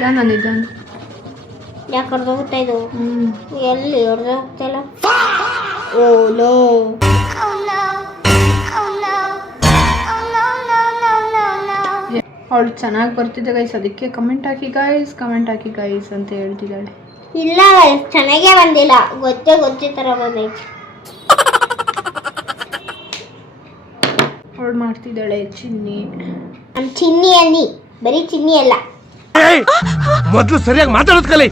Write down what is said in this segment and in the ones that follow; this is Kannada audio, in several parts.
ನಿಧಾನ ಯಾಕೆ ಹೊರದೋಗುತ್ತಾ ಇದು ಎಲ್ಲಿ ಹೊರದೋಗ್ತಾ ಇಲ್ಲ. ಓ ನೋ, ಅವಳು ಚೆನ್ನಾಗಿ ಬರ್ತಿದ್ದೆ ಗೈಸ್, ಅದಕ್ಕೆ ಕಮೆಂಟ್ ಹಾಕಿ ಗೈಸ್ ಅಂತ ಹೇಳ್ತಿದ್ದಾಳೆ. ಇಲ್ಲ ಚೆನ್ನಾಗೇ ಬಂದಿಲ್ಲ, ಗೊತ್ತೇ ಥರ ಬಂದೈತಿ. ಅವಳು ಮಾಡ್ತಿದ್ದಾಳೆ ಚಿನ್ನಿ. ನಮ್ಮ ಚಿನ್ನಿ ಅನ್ನಿ, ಬರೀ ಚಿನ್ನಿ ಅಲ್ಲ. ಮೊದಲು ಸರಿಯಾಗಿ ಮಾತಾಡೋದು ಕಲಿ.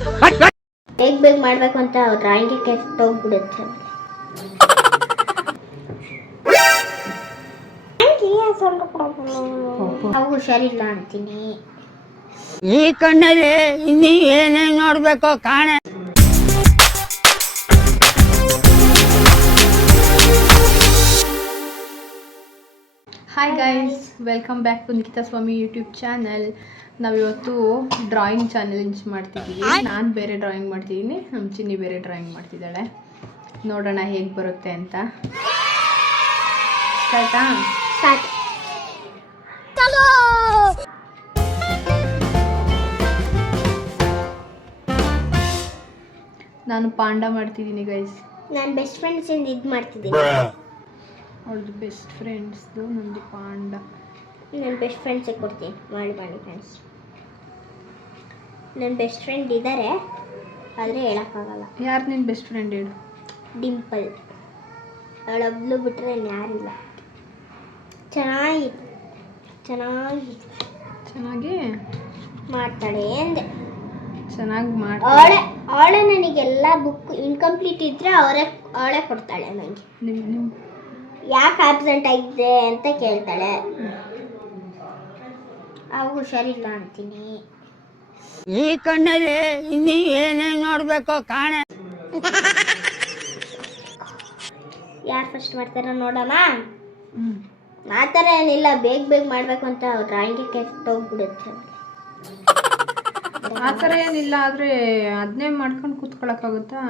ಬೇಗ ಮಾಡಬೇಕು ಅಂತ ಡ್ರಾಯಿಂಗ್ಗೆ ಕೆಟ್ಟೋಗ್ಬಿಡುತ್ತೆ. ಅವು ಹುಷಾರಿಲ್ಲ ಅಂತೀನಿ. ಈ ಕಣ್ಣಲ್ಲಿ ಇನ್ನೀ ಏನೇನು ನೋಡ್ಬೇಕೋ ಕಾಣೆ. Hi guys, welcome back to Nikhita Swami YouTube channel. ನಾವಿವತ್ತು ಡ್ರಾಯಿಂಗ್ ಚಾಲೆಂಜ್ ಮಾಡ್ತಿದ್ದೀವಿ. ನಾನು ಬೇರೆ ಡ್ರಾಯಿಂಗ್ ಮಾಡ್ತಿದ್ದೀನಿ, ನಮ್ಮ ಚಿನ್ನಿ ಬೇರೆ ಡ್ರಾಯಿಂಗ್ ಮಾಡ್ತಿದ್ದಾಳೆ. ನೋಡೋಣ ಹೇಗೆ ಬರುತ್ತೆ ಅಂತ. ಸ್ಟಾರ್ಟಾ? ಸ್ಟಾರ್ಟ್. ನಾನು ಪಾಂಡ ಮಾಡ್ತಿದ್ದೀನಿ ಗೈಸ್. ನಾನು ಬೆಸ್ಟ್ ಫ್ರೆಂಡ್ಸ್ ಇಂದ ಇದು ಮಾಡ್ತಿದ್ದೀನಿ. ಅವ್ರದ್ದು ಬೆಸ್ಟ್ ಫ್ರೆಂಡ್ಸ್ದು, ನಮ್ಮದು ಪಾಂಡ. ನನ್ನ ಬೆಸ್ಟ್ ಫ್ರೆಂಡ್ಸಿಗೆ ಕೊಡ್ತೀನಿ ಮಾಡಿ ಫ್ರೆಂಡ್ಸ್. ನನ್ನ ಬೆಸ್ಟ್ ಫ್ರೆಂಡ್ ಇದ್ದಾರೆ, ಆದರೆ ಹೇಳೋಕ್ಕಾಗಲ್ಲ. ಯಾರು ನಿನ್ನ ಬೆಸ್ಟ್ ಫ್ರೆಂಡ್ ಹೇಳು? ಡಿಂಪಲ್. ಅವಳೊಬ್ಳು ಬಿಟ್ಟರೆ ಯಾರಿಲ್ಲ. ಚೆನ್ನಾಗಿ ಮಾಡ್ತಾಳೆ ಅಂದೆ. ಚೆನ್ನಾಗಿ ಮಾಡ್ತಾಳೆ. ಅವಳೇ ನನಗೆಲ್ಲ ಬುಕ್ ಇನ್ಕಂಪ್ಲೀಟ್ ಇದ್ದರೆ ಅವಳೇ ಕೊಡ್ತಾಳೆ ನನಗೆ. ನಿಮ್ಮ ಯಾಕೆ ಆಬ್ಸೆಂಟ್ ಆಗಿದೆ ಅಂತ ಕೇಳ್ತಾಳೆ. ಅವು ಹುಷಾರಿಲ್ಲ ಅಂತೀನಿ. ಈ ಕಣ್ಣಲ್ಲಿ ಇನ್ನೀ ಏನೇನು ನೋಡ್ಬೇಕೋ ಕಾಣೆ. ಯಾರು ಫಸ್ಟ್ ಮಾಡ್ತಾರ ನೋಡೋಣ. ಆ ಥರ ಏನಿಲ್ಲ, ಬೇಗ ಮಾಡಬೇಕು ಅಂತ ಡ್ರಾಯಿಂಗ್ಗೆ ಕೆಟ್ಟೋಗ್ಬಿಡುತ್ತೆ. ಆ ಥರ ಏನಿಲ್ಲ, ಆದರೆ ಅದನ್ನೇ ಮಾಡ್ಕೊಂಡು ಕೂತ್ಕೊಳ್ಳೋಕ್ಕಾಗುತ್ತಾ?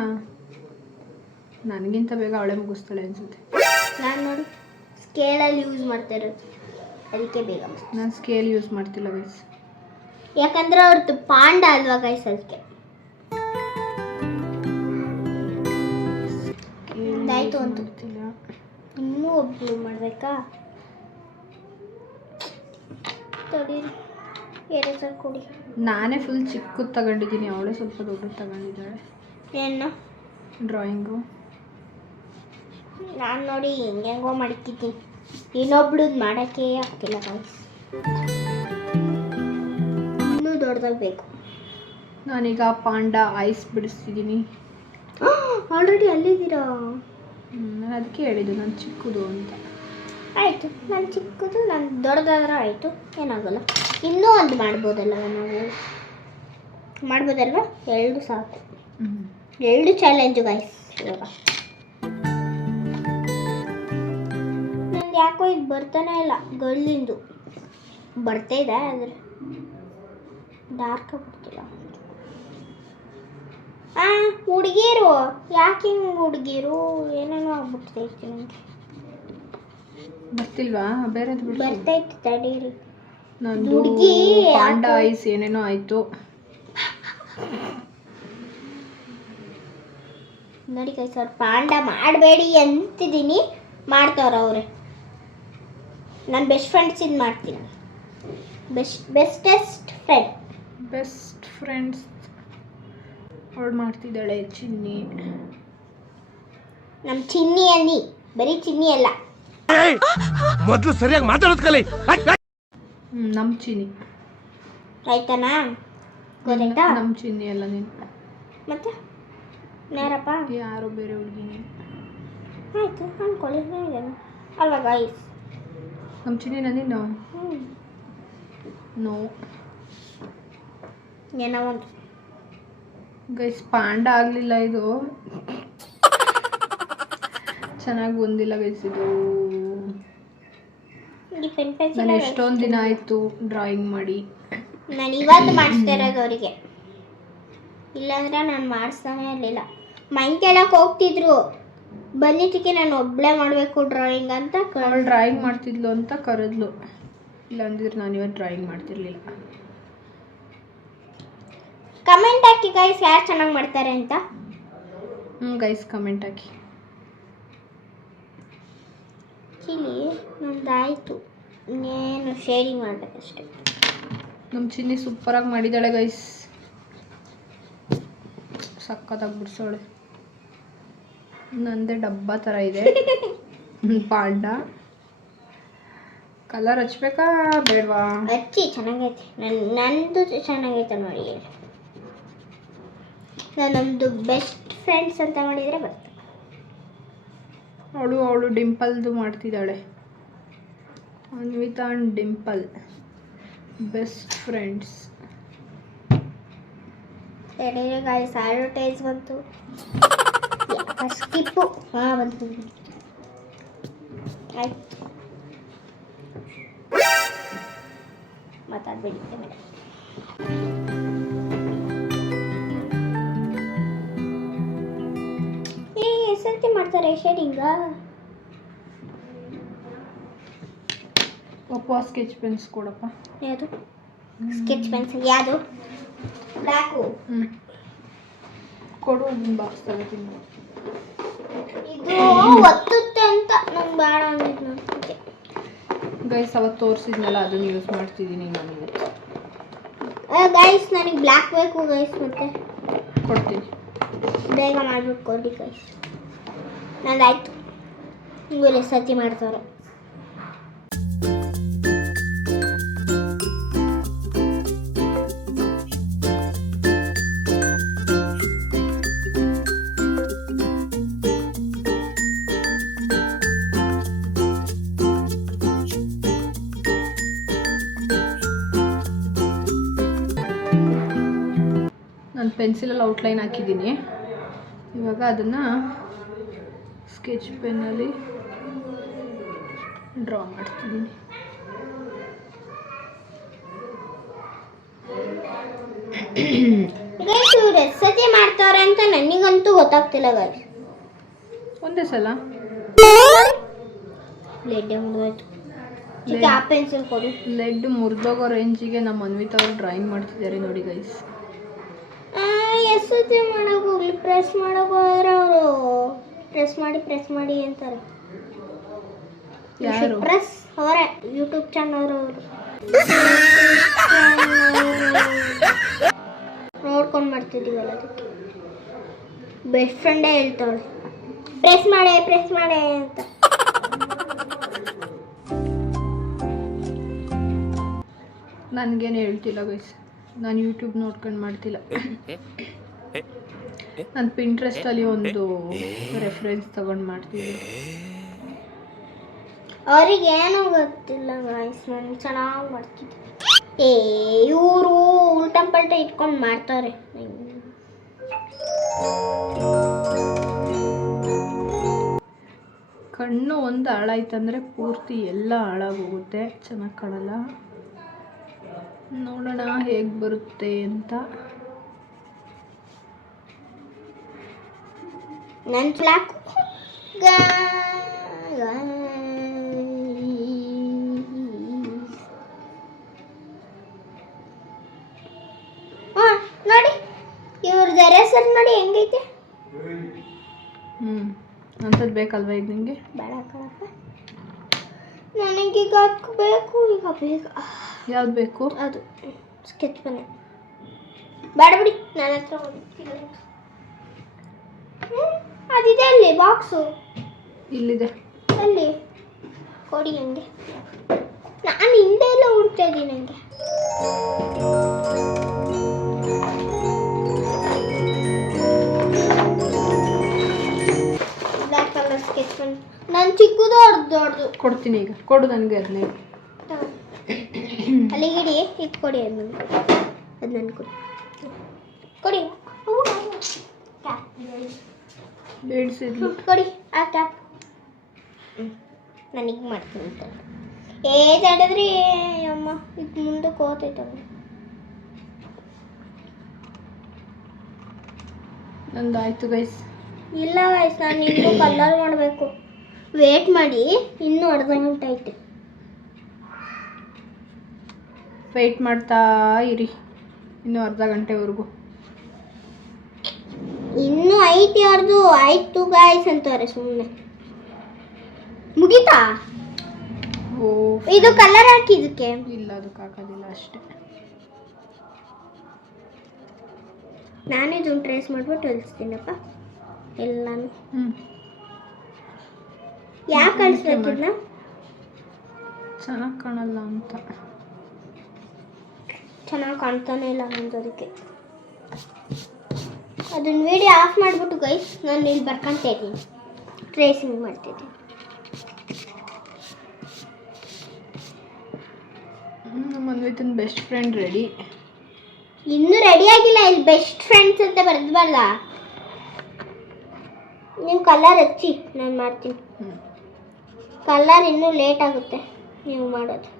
ನನಗಿಂತ ಬೇಗ ಅವಳೇ ಮುಗಿಸ್ತಾಳೆ ಅನ್ಸುತ್ತೆ. ನಾನು ನೋಡಿ ಸ್ಕೇಲಲ್ಲಿ ಯೂಸ್ ಮಾಡ್ತಾ ಇರೋದು, ಅದಕ್ಕೆ ಬೇಗ. ನಾನು ಸ್ಕೇಲ್ ಯೂಸ್ ಮಾಡ್ತಿಲ್ಲ ಗೈಸ್, ಯಾಕಂದ್ರೆ ಅವ್ರದ್ದು ಪಾಂಡ ಅಲ್ವಾ ಗೈಸ್, ಅದಕ್ಕೆ. ಆಯಿತು ಅಂತ ಇನ್ನೂ ಒಬ್ಬರು ಮಾಡಬೇಕಾ? ತಡೀರಿ, ಎರೇಸರ್ ಕೊಡಿ. ನಾನೇ ಫುಲ್ ಚಿಕ್ಕದು ತಗೊಂಡಿದ್ದೀನಿ, ಅವಳೇ ಸ್ವಲ್ಪ ದೊಡ್ಡದು ತಗೊಂಡಿದ್ದಾಳೆ. ಏನು ಡ್ರಾಯಿಂಗು? ನಾನು ನೋಡಿ ಹೆಂಗೆಂಗೋ ಮಾಡ್ತಿದ್ದೀನಿ, ಇನ್ನೊಬ್ಳದ್ದು ಮಾಡೋಕ್ಕೆ ಆಗ್ತಿಲ್ಲ ಗೈಸ್. ಇನ್ನೂ ದೊಡ್ಡದಾಗಬೇಕು. ನಾನೀಗ ಪಾಂಡ ಐಸ್ ಬಿಡಿಸ್ತಿದ್ದೀನಿ. ಆಲ್ರೆಡಿ ಅಲ್ಲಿದ್ದೀರಾ? ನಾನು ಅದಕ್ಕೆ ಹೇಳಿದ್ದು ನಾನು ಚಿಕ್ಕದು ಅಂತ. ಆಯಿತು, ನಾನು ಚಿಕ್ಕದು, ನಾನು ದೊಡ್ಡದಾದ್ರೆ ಆಯಿತು, ಏನಾಗಲ್ಲ. ಇನ್ನೂ ಒಂದು ಮಾಡ್ಬೋದಲ್ಲ, ನಾವು ಮಾಡ್ಬೋದಲ್ವ? 2 ಸಾಕು. 2 ಚಾಲೆಂಜು ಗೈಸ್. ಇವಾಗ ನಂದು ಯಾಕೋ ಇದು ಬರ್ತಾನೆ ಇಲ್ಲ, ಗಳ್ಳಿಂದು ಬರ್ತಾ ಇದೆ, ಆದರೆ ಡಾರ್ಕ್ ಬರ್ತಿಲ್ಲ. ಹುಡುಗಿರು ಯಾಕೆ ಹಿಂಗೆ ಹುಡುಗಿರು ಏನೇನೋ ಆಗ್ಬಿಡ್ತೈತಿ ನನಗೆ. ಬರ್ತಿಲ್ವಾ? ಬೇರೆದು ಬರ್ತೈತಿ, ತಡೀರಿ. ನಂದು ಹುಡುಗಿ ಪಾಂಡ ಐಸ್ ಏನೇನೋ ಆಯಿತು. ನೋಡಿ ಕೈ ಸರ್, ಪಾಂಡ ಮಾಡಬೇಡಿ ಅಂತಿದ್ದೀನಿ, ಮಾಡ್ತಾವ್ರೆ. ನಾನು ಬೆಸ್ಟ್ ಫ್ರೆಂಡ್ಸ್ ಇದು ಮಾಡ್ತೀನಿ. ಬೆಸ್ಟೆಸ್ಟ್ ಫ್ರೆಂಡ್ಸ್ ಅವಳು ಮಾಡ್ತಿದ್ದಾಳೆ ಚಿನ್ನಿ. ನಮ್ಮ ಚಿನ್ನಿ ಅನ್ನಿ, ಬರೀ ಚಿನ್ನಿ ಅಲ್ಲ. ಮೊದಲು ಸರಿಯಾಗಿ ಮಾತಾಡೋದು ಕಲಿ. ನಮ್ಮ ಚಿನ್ನಿ ಆಯ್ತಾನಾ? ಗೊತ್ತಾಯ್ತಾ? ನಮ್ಮ ಚಿನ್ನಿ ಅಲ್ಲ ನೀನು, ಮತ್ತೆ ಯಾರಪ್ಪ? ಯಾರೋ ಬೇರೆ ಹುಡುಗಿನಿ. ಆಯಿತು ಅಂದ್ಕೊಳ್ಳಿ, ಅಲ್ವಾ ಗಾಯ್ಸ್? ನಮ್ಮ ಚಿನ್ನಿನ ನೀನು? ನೋ ಏನೋ ಒಂದು ಗೈಸ್, ಪಾಂಡ ಆಗಲಿಲ್ಲ ಇದು, ಚೆನ್ನಾಗಿ ಬಂದಿಲ್ಲ ಗೈಸ್ ಇದು. ನಾನು ಎಷ್ಟೊಂದು ದಿನ ಆಯಿತು ಡ್ರಾಯಿಂಗ್ ಮಾಡಿ. ನಾನು ಇವತ್ತು ಮಾಡಿಸ್ತಾ ಇರೋದು ಅವರಿಗೆ, ಇಲ್ಲಾಂದ್ರೆ ನಾನು ಮಾಡಿಸ್ತಾನೆ ಇರಲಿಲ್ಲ. ಮೈನ್ ಕೇಳಕ್ಕೆ ಹೋಗ್ತಿದ್ರು, ಬಂದಿದ್ದಕ್ಕೆ ನಾನು ಒಬ್ಬಳೇ ಮಾಡಬೇಕು ಡ್ರಾಯಿಂಗ್ ಅಂತ. ಅವಳು ಡ್ರಾಯಿಂಗ್ ಮಾಡ್ತಿದ್ಲು ಅಂತ ಕರೆದ್ಲು, ಇಲ್ಲ ಅಂದಿದ್ರೆ ನಾನು ಇವತ್ತು ಡ್ರಾಯಿಂಗ್ ಮಾಡ್ತಿರ್ಲಿಲ್ಲ. ಕಮೆಂಟ್ ಹಾಕಿ ಗೈಸ್ ಯಾರು ಚೆನ್ನಾಗಿ ಮಾಡ್ತಾರೆ ಅಂತ. ಗೈಸ್ ಕಮೆಂಟ್ ಹಾಕಿ. ಚಿಲ್ಲಿ ನಂದಾಯಿತು, ಇನ್ನೇನು ಶೇರಿಂಗ್ ಮಾಡಬೇಕಷ್ಟೆ. ನಮ್ಮ ಚಿನ್ನಿ ಸೂಪರಾಗಿ ಮಾಡಿದ್ದಾಳೆ ಗೈಸ್, ಸಕ್ಕತ್ತಾಗಿ ಬಿಡಿಸೋಳೆ. ನಂದೇ ಡಬ್ಬ ಥರ ಇದೆ ಪಾಂಡ. ಕಲರ್ ಹಚ್ಬೇಕಾ ಬೇಡವಾ? ಹಚ್ಚಿ, ಚೆನ್ನಾಗೈತೆ. ನಂದು ಚೆನ್ನಾಗೈತೆ ನೋಡಿ. ನಾನು ನಮ್ಮದು ಬೆಸ್ಟ್ ಫ್ರೆಂಡ್ಸ್ ಅಂತ ಮಾಡಿದರೆ ಬರ್ತದೆ. ಅವಳು ಡಿಂಪಲ್ದು ಮಾಡ್ತಿದ್ದಾಳೆ. Anvita and Dimple best friends. Guys advertise ಬಂತು, ಸ್ಕಿಪ್ಪು. ಹಾಂ ಬಂತು, ಆಯ್ತು. ಮಾತಾಡಬೇಡಿ ಮೇಡಮ್. ಎಷ್ಟಂತೆ ಮಾಡ್ತಾರೆ ಶೇಡಿಂಗ? ಒಪ್ಪೋ ಸ್ಕೆಚ್ ಪೆನ್ಸ್ ಕೊಡಪ್ಪ. ಯಾವುದು ಸ್ಕೆಚ್ ಪೆನ್ಸಿಲ್? ಯಾವುದು? ಬ್ಲ್ಯಾಕು. ಕೊಡು, ಒಂದು ಬಾಕ್ಸ್ ತಗೋತೀನಿ. ಇದು ಒತ್ತುತ್ತೆ ಅಂತ ನಂಗೆ ಬೇಡ ಅಂದಿದ್ದು. ಗೈಸ್ ಅವತ್ತು ತೋರಿಸಿದ್ನಲ್ಲ ಅದನ್ನು ಯೂಸ್ ಮಾಡ್ತಿದ್ದೀನಿ ನಾನು ಇವತ್ತು. ಗೈಸ್ ನನಗೆ ಬ್ಲ್ಯಾಕ್ ಬೇಕು ಗೈಸ್, ಮತ್ತೆ ಕೊಡ್ತೀನಿ. ಬೇಗ ಮಾಡ್ಬಿಟ್ಟು ಕೊಡಿ ಗೈಸ್. ನಂದಾಯ್ತು. ಹಿಂಗೆಲ್ಲ ಸತಿ ಮಾಡ್ತಾರೆ. ನಾನು ಪೆನ್ಸಿಲಲ್ಲಿ ಔಟ್ಲೈನ್ ಹಾಕಿದ್ದೀನಿ. ಇವಾಗ ಅದನ್ನು ಸ್ಕೆಚ್ ಪೆನ್ನಲ್ಲಿ ಡ್ರಾ ಮಾಡ್ತಿದ್ದೀನಿ. ಗೈಸ್ ಇವ್ರು ಸತಿ ಮಾಡ್ತಾರೆ ಅಂತ ನನಗಂತೂ ಗೊತ್ತಾಗ್ತಿಲ್ಲ ಗೈಸ್. ಒಂದೇ ಸಲ ಲೆಡ್ ಮುಗಿದೋಯ್ತು. ಆ ಪೆನ್ಸಿಲ್ ಕೊಡಿ. ಲೆಡ್ ಮುರಿದೋಗೋ ರೇಂಜಿಗೆ ನಮ್ಮ ಅನ್ವಿತಾ ಅವರು ಡ್ರಾಯಿಂಗ್ ಮಾಡ್ತಿದ್ದಾರೆ ನೋಡಿ ಗೈಸ್. ಎಷ್ಟು ಸತಿ ಮಾಡೋಕೆ ಹೋಗ್ಲಿ, ಪ್ರೆಸ್ ಮಾಡೋಕೆ ಹೋದ್ರೆ ಅವರು ಪ್ರೆಸ್ ಮಾಡಿ ಅಂತಾರೆ. ಯಾರು? ಪ್ರೆಸ್ ಅವರೇ, ಯೂಟ್ಯೂಬ್ ಚಾನಲ್ ಅವರು. ನೋಡ್ಕೊಂಡು ಮಾಡ್ತಿದ್ದೀವಲ್ಲ ಅದಕ್ಕೆ. ಬೆಸ್ಟ್ ಫ್ರೆಂಡೇ ಹೇಳ್ತಾಳೆ ಪ್ರೆಸ್ ಮಾಡೇ ಅಂತ. ನನಗೇನು ಹೇಳ್ತಿಲ್ಲ ಗೈಸ್, ನಾನು ಯೂಟ್ಯೂಬ್ ನೋಡ್ಕೊಂಡು ಮಾಡ್ತಿಲ್ಲ. ನಾನು ಪಿಂಟ್ರೆಸ್ಟಲ್ಲಿ ಒಂದು ರೆಫರೆನ್ಸ್ ತಗೊಂಡು ಮಾಡ್ತಿದ್ದೆ. ಅವ್ರಿಗೆ ಏನೂ ಗೊತ್ತಿಲ್ಲ ಗಾಯ್ಸ್, ನಾನು ಚೆನ್ನಾಗಿ ಮಾಡ್ತಿದ್ದೆ. ಇವರು ಉಲ್ಟಾ ಪಲ್ಟ ಇಟ್ಕೊಂಡು ಮಾಡ್ತಾರೆ. ಕಣ್ಣು ಒಂದು ಹಾಳಾಯ್ತಂದರೆ ಪೂರ್ತಿ ಎಲ್ಲ ಹಾಳಾಗೋಗುತ್ತೆ, ಚೆನ್ನಾಗಿ ಕಾಣಲ್ಲ. ನೋಡೋಣ ಹೇಗೆ ಬರುತ್ತೆ ಅಂತ. ನನ್ನ ಬ್ಲ್ಯಾಕ್ ನೋಡಿ, ಇವ್ರದ್ದು ಹೆಸರು ನೋಡಿ ಹೆಂಗೈತೆ. ಅಂಥದ್ದು ಬೇಕಲ್ವ ಈಗ ನಿಮಗೆ? ಬೇಡ ಕಣಪ್ಪ, ನನಗೀಗ ಬೇಕು, ಈಗ ಬೇಗ. ಯಾವ್ದು ಬೇಕು? ಅದು ಸ್ಕೆಚ್ ಪೆನ್. ಬೇಡ ಬಿಡಿ, ನನ್ನ ಹತ್ರ ಅದಿದೆ ಅಲ್ಲಿ ಬಾಕ್ಸು. ಇಲ್ಲಿದೆ. ಅಲ್ಲಿ ಕೊಡಿ ನನಗೆ. ನಾನು ಹಿಂದೆ ಎಲ್ಲ ಹುಡ್ತಾ ಇದ್ದೀನಿ. ನನಗೆ ಬ್ಲ್ಯಾಕ್ ಕಲರ್ ಸ್ಕೆಚ್ ಪೆನ್. ನಾನು ಚಿಕ್ಕದು ದೊಡ್ಡದು ಕೊಡ್ತೀನಿ ಈಗ. ಕೊಡು ನನಗೆ ಅದನ್ನೇ. ಅಲ್ಲಿಗಿಡಿ ಇದು ಕೊಡಿ. ಅದು ನನಗೆ ಕೊಡಿ. ಬೇಡಿಸಿದ್ಲು. ಕೊಡಿ ಆ ಕ್ಯಾಪ್. ನನಗೆ ಮಾಡ್ತೀನಿ ಅಂತ ತಡೆದ್ರಿ ಅಮ್ಮ. ಇದು ಮುಂದಕ್ಕೆ ಹೋಗ್ತೈತಲ್ಲ. ನಂದಾಯ್ತು ಗೈಸ್. ಇಲ್ಲ ಗೈಸ್, ನಾನು ಇನ್ನೂ ಕಲರ್ ಮಾಡಬೇಕು. ವೇಟ್ ಮಾಡಿ, ಇನ್ನೂ ಅರ್ಧ ಗಂಟೆ ಐತೆ. ವೆಯ್ಟ್ ಮಾಡ್ತಾ ಇರಿ ಇನ್ನೂ ಅರ್ಧ ಗಂಟೆವರೆಗೂ. ಇನ್ನೂ ಐತಿ ಅವ್ರದ್ದು. ಆಯ್ತು ಗಾಯ್ಸ್ ಅಂತಾರೆ ಸುಮ್ಮನೆ. ಮುಗೀತಾ? ಓ ಇದು ಕಲರ್ ಹಾಕಿ ಇದಕ್ಕೆ. ಇಲ್ಲ ಅದಕ್ಕೆ ಹಾಕೋದಿಲ್ಲ ಅಷ್ಟೇ. ನಾನೇ ಇದನ್ನು ಟ್ರೇಸ್ ಮಾಡ್ಬಿಟ್ಟು ಹೊಲಿಸ್ತೀನಪ್ಪ ಎಲ್ಲಾನು. ಯಾಕೆ ಕಳಿಸ್ಬೇಕಿದ್ನ? ಚೆನ್ನಾಗಿ ಕಾಣಲ್ಲ ಅಂತ. ಚೆನ್ನಾಗಿ ಕಾಣ್ತಾನೆ ಇಲ್ಲ ಅನ್ನೋದಕ್ಕೆ. ಅದನ್ನ ವಿಡಿಯೋ ಆಫ್ ಮಾಡಿಬಿಟ್ಟು ಗೈಸ್ ನಾನು ಇಲ್ಲಿ ಬರ್ಕೊಂತ ಇದ್ದೀನಿ, ಟ್ರೇಸಿಂಗ್ ಮಾಡ್ತಿದ್ದೀನಿ. ನಮ್ಮ ಅನ್ವಿತನ ಬೆಸ್ಟ್ ಫ್ರೆಂಡ್ ರೆಡಿ. ಇನ್ನೂ ರೆಡಿ ಆಗಿಲ್ಲ. ಇಲ್ಲಿ ಬೆಸ್ಟ್ ಫ್ರೆಂಡ್ಸ್ ಅಂತ ಬರೆದ್ಬಾರ್ದ? ನೀವು ಕಲರ್ ಹಚ್ಚಿ, ನಾನು ಮಾಡ್ತೀನಿ. ಕಲರ್ ಇನ್ನೂ ಲೇಟ್ ಆಗುತ್ತೆ ನೀವು ಮಾಡೋದು.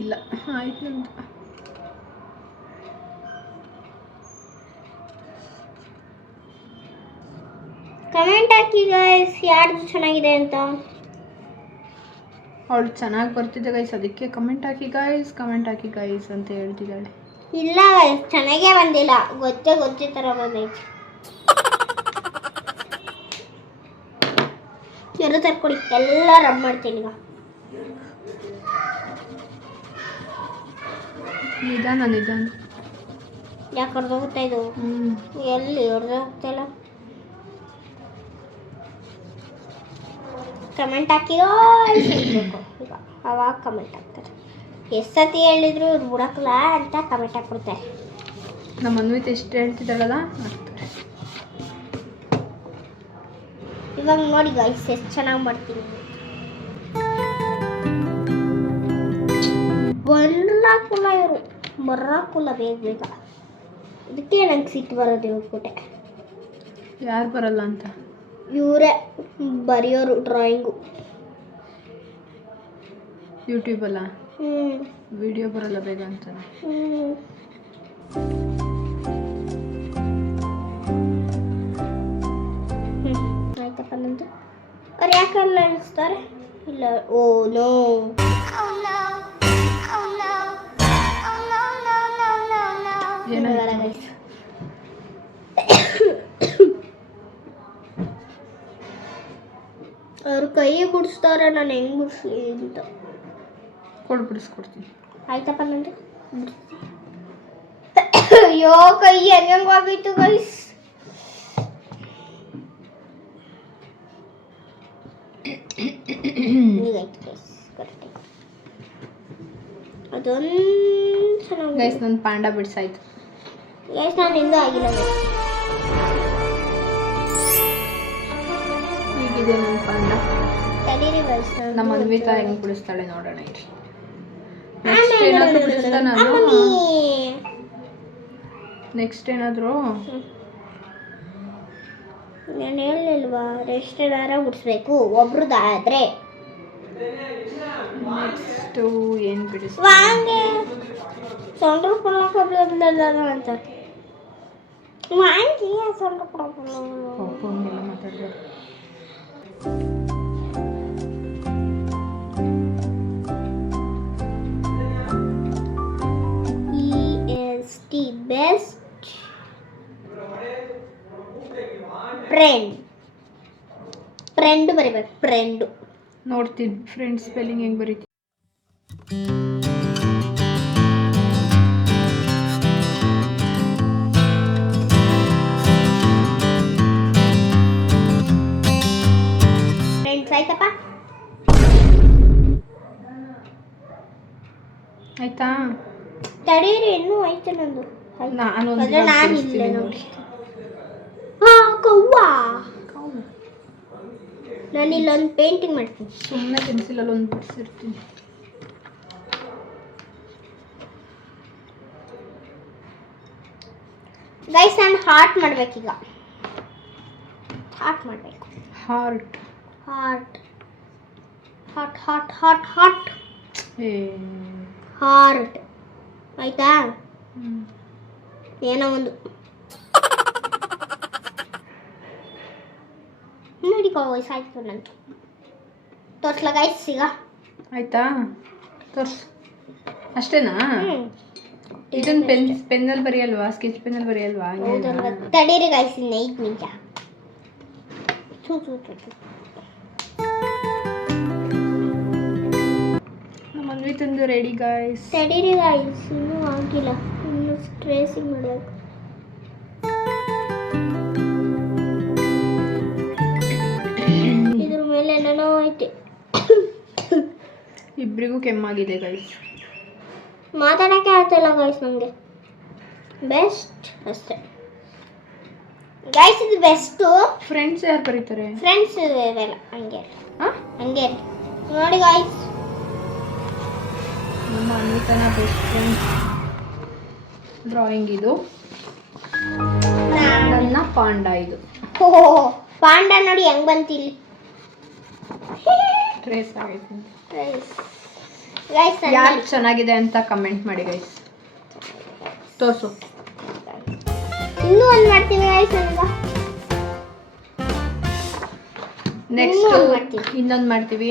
ಇಲ್ಲ ಆಯ್ತು ನಂದು. ಕಮೆಂಟ್ ಹಾಕಿ ಗೈಸ್ ಯಾರ್ದು ಚೆನ್ನಾಗಿದೆ ಅಂತ. ಅವಳು ಚೆನ್ನಾಗಿ ಬರ್ತಿದ್ದೆ ಗೈಸ್, ಅದಕ್ಕೆ ಕಮೆಂಟ್ ಹಾಕಿ ಗೈಸ್ ಅಂತ ಹೇಳ್ತಿದ್ದಾಳೆ. ಇಲ್ಲ ಗೈಸ್ ಚೆನ್ನಾಗೇ ಬಂದಿಲ್ಲ, ಗೊತ್ತೇ ಥರ ಬಂದೈತಿ. ಎರಡು ತರ್ಕೊಡಿ, ಎಲ್ಲ ರಬ್ ಮಾಡ್ತೀನಿ ಈಗ. ನಿಧಾನ. ಯಾಕೆ ಹೊಡೆದೋಗುತ್ತೆ ಇದು? ಎಲ್ಲಿ ಹೊಡೆದೋಗ್ತಿಲ್ಲ. ಕಮೆಂಟ್ ಹಾಕಿರೋ ಸಿಗಬೇಕು ಈಗ, ಅವಾಗ ಕಮೆಂಟ್ ಹಾಕ್ತಾರೆ. ಎಷ್ಟು ಸತಿ ಹೇಳಿದ್ರು ಇವ್ರು ಬಿಡೋಕ್ಕಲ್ಲ ಅಂತ ಕಮೆಂಟ್ ಹಾಕ್ಬಿಡ್ತಾರೆ. ನಮ್ಮ ಅನ್ವಿತ ಎಷ್ಟು ಹೇಳ್ತಿದ್ದಾಳಲ್ಲ ಮಾಡ್ತಾರೆ. ಇವಾಗ ನೋಡಿ ಗೈಸ್ ಎಷ್ಟು ಚೆನ್ನಾಗಿ ಮಾಡ್ತೀನಿ. ಬರೋಕ್ಕಲ್ಲ ಬೇಗ. ಅದಕ್ಕೆ ನಂಗೆ ಸಿಟ್ಟು ಬರೋದು ಇವ್ರ. ಯಾರು ಬರಲ್ಲ ಅಂತ? ಇವರೇ ಬರೆಯೋರು ಡ್ರಾಯಿಂಗು ಯೂಟ್ಯೂಬಲ್ಲ. ವಿಡಿಯೋ ಬರಲ್ಲ ಬೇಗ ಅಂತ. ಆಯ್ತಪ್ಪ ನಂದು. ಅವ್ರು ಯಾಕಲ್ಲ ಅನಿಸ್ತಾರೆ? ಇಲ್ಲ. ಓ ನೋ, ಅವ್ರು ಕೈ ಬಿಡಿಸ್ತಾರೆ, ನಾನು ಹೆಂಗೆ ಬಿಡಿಸ್ಲಿ ಅಂತ. ಬಿಡಿಸ್ಕೊಡ್ತೀನಿ. ಆಯ್ತಪ್ಪ ನಂದು. ಅಯ್ಯೋ ಕೈ ಹೆಂಗಾಗೋಯ್ತು ಗೈಸ್. ಈಗಾಯ್ತು ಗೈಸ್ ಕರೆಕ್ಟ್. ಅದೊಂದು ಚೆನ್ನಾಗಿ ಗೈಸ್ ನನ್ನ ಪಾಂಡ ಬಿಡಿಸಾಯ್ತು ಗೈಸ್. ನಾನು ಇನ್ನೂ ಆಗಿಲ್ಲ ಹೀಗಿದೆ ನನ್ನ ಪಾಂಡ. ತಡೀರಿ ಗೈಸ್. ನಮ್ಮ ಅನ್ವಿತಾ ಹೆಂಗೆ ಬಿಡಿಸ್ತಾಳೆ ನೋಡೋಣ. ನೆಕ್ಸ್ಟ್ ಏನಾದರೂ ಬಿಡಿಸ್ತಾ ನಾನು. ನೆಕ್ಸ್ಟ್ ಏನಾದರೂ ನಾನು ಹೇಳಿಲ್ವಾ ರೆಸ್ಟ್ ಬಿಡಿಸ್ಬೇಕು ಒಬ್ರದ್ದಾದ್ರೆ. ನೆಕ್ಸ್ಟು ಏನು ಬಿಡಿಸ್ ವಾಂಗೆ ಸೊಂಡ್ರ ಪುಳ್ಳಲ್ಲ ಅಂತ ವಾಂಗಿ ಸೊಂಡ್ರ ಪುಳ್ಳ ಒಬ್ಬಂಗೆಲ್ಲ ಮಾತಾಡ್ಬಾರ್ದು. EST ಬೆಸ್ಟ್ ಫ್ರೆಂಡ್ ಬರಿಬೇಕು. ಫ್ರೆಂಡು ನೋಡ್ತೀನಿ ಫ್ರೆಂಡ್ ಸ್ಪೆಲ್ಲಿಂಗ್ ಹೆಂಗೆ ಬರೀತೀನಿ. ಫ್ರೆಂಡ್ಸ್ ಆಯ್ತಪ್ಪ. ಆಯ್ತಾ? ತಡೀರಿ ಇನ್ನೂ ಆಯ್ತು ನಂದು. ನಾನು ಇಲ್ಲೇ ನೋಡಿ. ಹಾಂ ಕವ್ವ, ನಾನು ಇಲ್ಲೊಂದು ಪೇಂಟಿಂಗ್ ಮಾಡ್ತೀನಿ. ಸುಮ್ಮನೆ ಪೆನ್ಸಿಲಲ್ಲಿ ಒಂದು ಬಿಡಿಸಿರ್ತೀನಿ. ಗೈಸ್ ನಾನು ಹಾರ್ಟ್ ಮಾಡ್ಬೇಕೀಗ. ಹಾರ್ಟ್ ಮಾಡಬೇಕು. Heart heart heart heart heart heart ಏ ಹಾರ್ಟ್ ಆಯ್ತಾ? ಏನೋ ಒಂದು ನೋಡಿ ವಯಸ್ಸಾಯ್ತು ನಂದು. ತೋರ್ಸ್ಲ ಗೈಸ್ ಈಗ. ಆಯ್ತಾ? ತೋರ್ಸು. ಅಷ್ಟೇನಾ? ಇದನ್ನ ಪೆನ್ನಲ್ಲಿ ಬರೆಯಲ್ವಾ, ಸ್ಕೆಚ್ ಪೆನ್ನಲ್ಲಿ ಬರೆಯಲ್ವಾ? ಹೌದಲ್ವಾ? ತಡೀರಿ ಗಾಯ್ಸ್, ಇನ್ನು 5 ನಿಮಿಷ. ನಮ್ಮ ಮದ್ವೆ ತಂದು ರೆಡಿ ಗಾಯ್ಸ್. ತಡೀರಿ ಗಾಯ್ಸ್, ಇನ್ನೂ ಆಗಿಲ್ಲ, ಇನ್ನು ಟ್ರೇಸಿಂಗ್ ಮಾಡಬೇಕು. ಇದ್ರ ಮೇಲೆ ಏನೋ ಐತೆ. ಇಬ್ಬರಿಗೂ ಕೆಮ್ಮಾಗಿದೆ ಗೈಸ್. ಮಾತಾಡೋಕ್ಕೆ ಆಗ್ತಿಲ್ಲ ಗೈಸ್ ನನಗೆ. ಬೆಸ್ಟ್ ಅಷ್ಟೇ ಗೈಸ್, ಇದು ಬೆಸ್ಟು. ಫ್ರೆಂಡ್ಸ್ ಯಾರು ಬರೀತಾರೆ? ಫ್ರೆಂಡ್ಸ್ ಇವೆಲ್ಲ ಹಂಗೆ ಹಾಂ, ಹಂಗೆ ನೋಡಿ ಗೈಸ್. ನಮ್ಮ ಅನಿತನ ಬೆಸ್ಟ್ ಫ್ರೆಂಡ್ ಡ್ರಾಯಿಂಗ್ ಇದು. ನನ್ನ ಪಾಂಡ ಇದು. ಓಹೋ, ಪಾಂಡ ನೋಡಿ ಹೆಂಗ್ ಬಂತಿಲ್ಲಿ. ಟ್ರೇಸ್ ಆಗೈತೆ. ಗೈಸ್ ಯಾರು ಚೆನ್ನಾಗಿದೆ ಅಂತ ಕಮೆಂಟ್ ಮಾಡಿ ಗೈಸ್. ತೋರ್ಸು. ಇನ್ನೂ ಒಂದು ಮಾಡ್ತೀವಿ ಗೈಸ್. ಅಲ್ವಾ, ನೆಕ್ಸ್ಟ್ ಇನ್ನೊಂದು ಮಾಡ್ತೀವಿ. ಇನ್ನೊಂದು ಮಾಡ್ತೀವಿ.